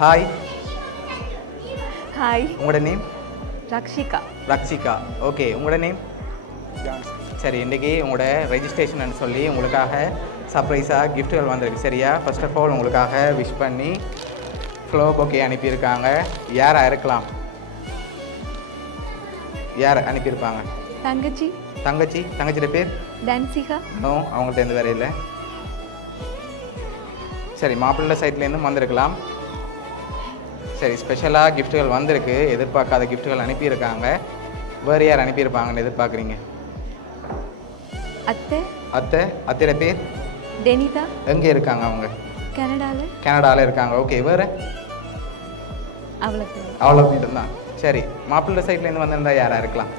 Hi, hi. உங்களோட name? Rakshika. Rakshika. Okay, உங்களோட name? சரி, இன்றைக்கி உங்களோட ரெஜிஸ்ட்ரேஷன் சொல்லி உங்களுக்காக சர்ப்ரைஸாக கிஃப்ட்டுகள் வந்திருக்கு. சரியா? ஃபர்ஸ்ட் ஆஃப் ஆல் உங்களுக்காக விஷ் பண்ணி ஃப்ளவர் பொக்கே அனுப்பியிருக்காங்க. யாராக இருக்கலாம்? யார் அனுப்பியிருப்பாங்க? தங்கச்சி. தங்கச்சியோட பேர்? டான்சிகா. நோ, அவங்கள்ட்ட எந்த வேற இல்லை. சரி, மாப்பிள்ளை சைட்லேருந்து வந்திருக்கலாம். சரி, ஸ்பெஷலாக கிஃப்ட்டுகள் வந்திருக்கு. எதிர்பார்க்காத கிஃப்ட்டுகள் அனுப்பியிருக்காங்க. வேறு யார் அனுப்பியிருப்பாங்கன்னு எதிர்பார்க்குறீங்க? அத்தையோட பேர்? டெனிதா. எங்கே இருக்காங்க அவங்க? கனடாவில் இருக்காங்க. ஓகே, வேறு? அவ்வளோ மட்டும்தான். சரி, மாப்பிள்ளை சைட்லேருந்து வந்திருந்தா யாராக இருக்கலாம்?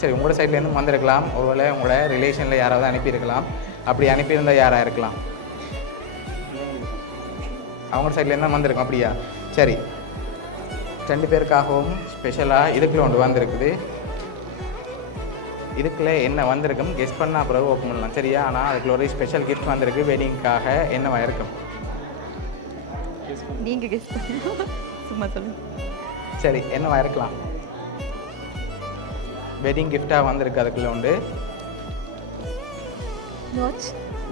சரி, உங்களோட சைட்லேருந்து வந்திருக்கலாம். ஒருவேளை உங்களோட ரிலேஷனில் யாராவது அனுப்பியிருக்கலாம். அப்படி அனுப்பியிருந்தால் யாராக இருக்கலாம்? அவங்க சைட்லேருந்து தான் வந்திருக்கோம். அப்படியா? சரி, 2 பேருக்காகவும் ஸ்பெஷலாக இதுக்குள்ள ஒன்று வந்திருக்குது. இதுக்குள்ளே என்ன வந்திருக்கும் கெஸ் பண்ணால் பிறகு ஓப்பன் பண்ணலாம். சரியா? ஆனால் அதுக்குள்ள ஒரு ஸ்பெஷல் கிஃப்ட் வந்திருக்கு. வெட்டிங்காக என்னவா இருக்கும்? நீங்கள் கெஸ் பண்ணுங்க. சும்மா சொல்லுங்க. சரி, என்னவா இருக்கலாம்? வெட்டிங் கிஃப்டாக வந்திருக்கு. அதுக்குள்ளே உண்டு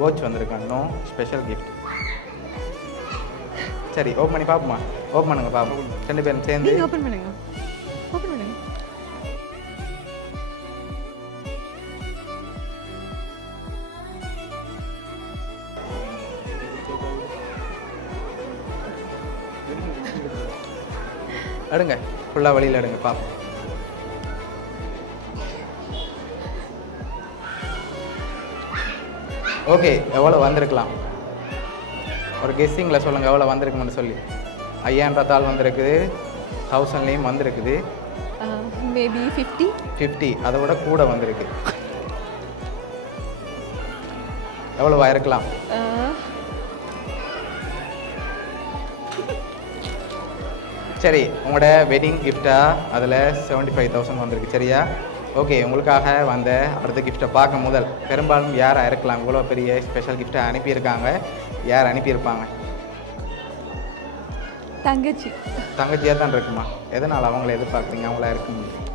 வாட்ச் வந்திருக்காங்க. No, special gift. சரி, ஓப்பன் பண்ணி பார்ப்போமா? ஓப்பன் பண்ணுங்க பார்ப்போம். 2 பேரும் சேர்ந்து ஓப்பன் பண்ணுங்க. எடுங்க, ஃபுல்லாக வழியில் எடுங்க பார்ப்போம். ஓகே, எவ்வளோ வந்திருக்கலாம்? ஒரு கெஸ்ஸிங்கில் சொல்லுங்கள் எவ்வளோ வந்திருக்குன்னு சொல்லி. 5000 வந்திருக்குது, 1000லேயும் வந்திருக்குது. மேபி 50. அதை விட கூட வந்திருக்கு. எவ்வளோவா இருக்கலாம்? சரி, உங்களோட வெட்டிங் கிஃப்டாக அதில் 75,000 வந்திருக்கு. சரியா? ஓகே, உங்களுக்காக வந்த அடுத்த கிஃப்ட்டை பார்க்க முதல் பெரும்பாலும் யாராக இருக்கலாம்? இவ்வளோ பெரிய ஸ்பெஷல் கிஃப்ட்டை அனுப்பியிருக்காங்க. யார் அனுப்பியிருப்பாங்க? தங்கச்சியாக தான் இருக்குமா? எதனால் அவங்கள எதிர்பார்க்குறீங்க? அவங்களா இருக்க முடியும்.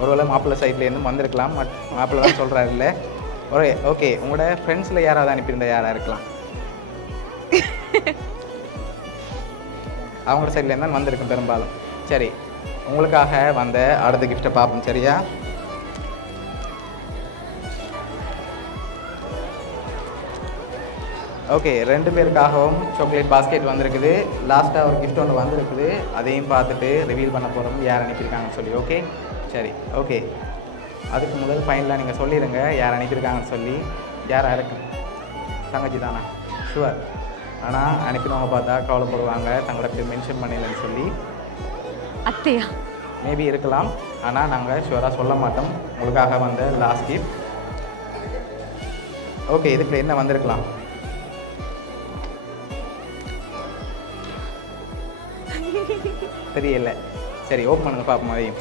ஒருவேளை மாப்பிள்ளை சைட்லேருந்து வந்திருக்கலாம். மாப்பிள்ளை தான் சொல்கிறாரு இல்லை. ஓகே, உங்களோட ஃப்ரெண்ட்ஸில் யாராவது அனுப்பியிருந்தா யாராக இருக்கலாம்? அவங்களோட சைட்லேருந்து தான் வந்திருக்கும் பெரும்பாலும். சரி, உங்களுக்காக வந்த அடுத்த கிஃப்ட்டை பார்ப்போம். சரியா? ஓகே, 2 பேருக்காகவும் சாக்லேட் பாஸ்கெட் வந்திருக்குது. லாஸ்ட்டாக ஒரு கிஃப்ட் ஒன்று வந்திருக்குது. அதையும் பார்த்துட்டு ரிவீல் பண்ண போகிறோம் யார் அனுப்பியிருக்காங்கன்னு சொல்லி. ஓகே, சரி. ஓகே, அதுக்கு முதல் ஃபைனலாக நீங்கள் சொல்லிடுங்க யார் அனுப்பியிருக்காங்கன்னு சொல்லி. யாராக இருக்கு? தங்கச்சி தானா? ஷுவர். ஆனால் அனுப்பினவங்க பார்த்தா கவலைப்படுவாங்க, தங்களை பேர் மென்ஷன் பண்ணலன்னு சொல்லி. அத்தையா? மேபி இருக்கலாம், ஆனால் நாங்கள் ஷுவராக சொல்ல மாட்டோம். உங்களுக்காக வந்த லாஸ்ட் கிஃப்ட். ஓகே, இதுக்கு என்ன வந்திருக்கலாம்? தெரியல. சரி, ஓப்பன் பண்ணுங்க பார்ப்போம். அதையும்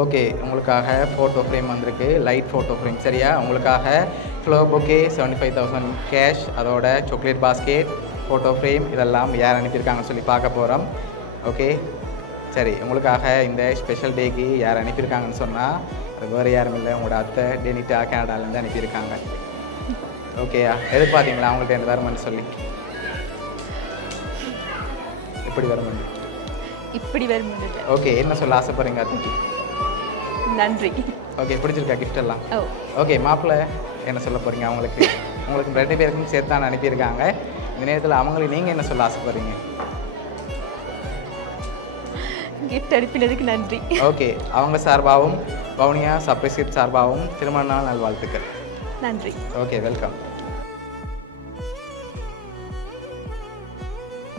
ஓகே, உங்களுக்காக ஃபோட்டோ ஃப்ரேம் வந்திருக்கு. Light photo frame. சரியா? உங்களுக்காக ஃப்ளவர் பொக்கே 75,000 கேஷ், அதோட சாக்லேட் பாஸ்கெட், ஃபோட்டோ ஃப்ரேம், இதெல்லாம் யார் அனுப்பியிருக்காங்கன்னு சொல்லி பார்க்க போகிறோம். ஓகே, சரி. உங்களுக்காக இந்த ஸ்பெஷல் டேக்கு யார் அனுப்பியிருக்காங்கன்னு சொன்னால் அது வேறு யாரும் இல்லை, உங்களோட அத்தை டெனிட்டா கனடாலேருந்து அனுப்பியிருக்காங்க. ஓகேயா? எதிர்பார்த்தீங்களா அவங்கள்ட்ட என்ன வருமானு சொல்லி? இப்படி வருமானு. ஓகே, என்ன சொல்ல ஆசைப்படுறீங்க அத்தைக்கு? நன்றி. ஓகே, பிடிச்சிருக்கா கிஃப்ட் எல்லாம்? ஓகே, மாப்பிள்ளை என்ன சொல்ல போகிறீங்க? உங்களுக்கு 2 பேருக்கும் சேர்த்து தான் அனுப்பியிருக்காங்க. இந்த நேரத்தில் அவங்களுக்கு நீங்கள் என்ன சொல்ல ஆசைப்படுறீங்க? கிஃப்ட் அனுப்பினதுக்கு நன்றி. ஓகே, அவங்க சார்பாகவும் வவுனியா சர்ப்ரைஸ் கிஃப்ட் சார்பாகவும் திருமண நாள் நல்வாழ்த்துக்கள். நன்றி. Okay, welcome.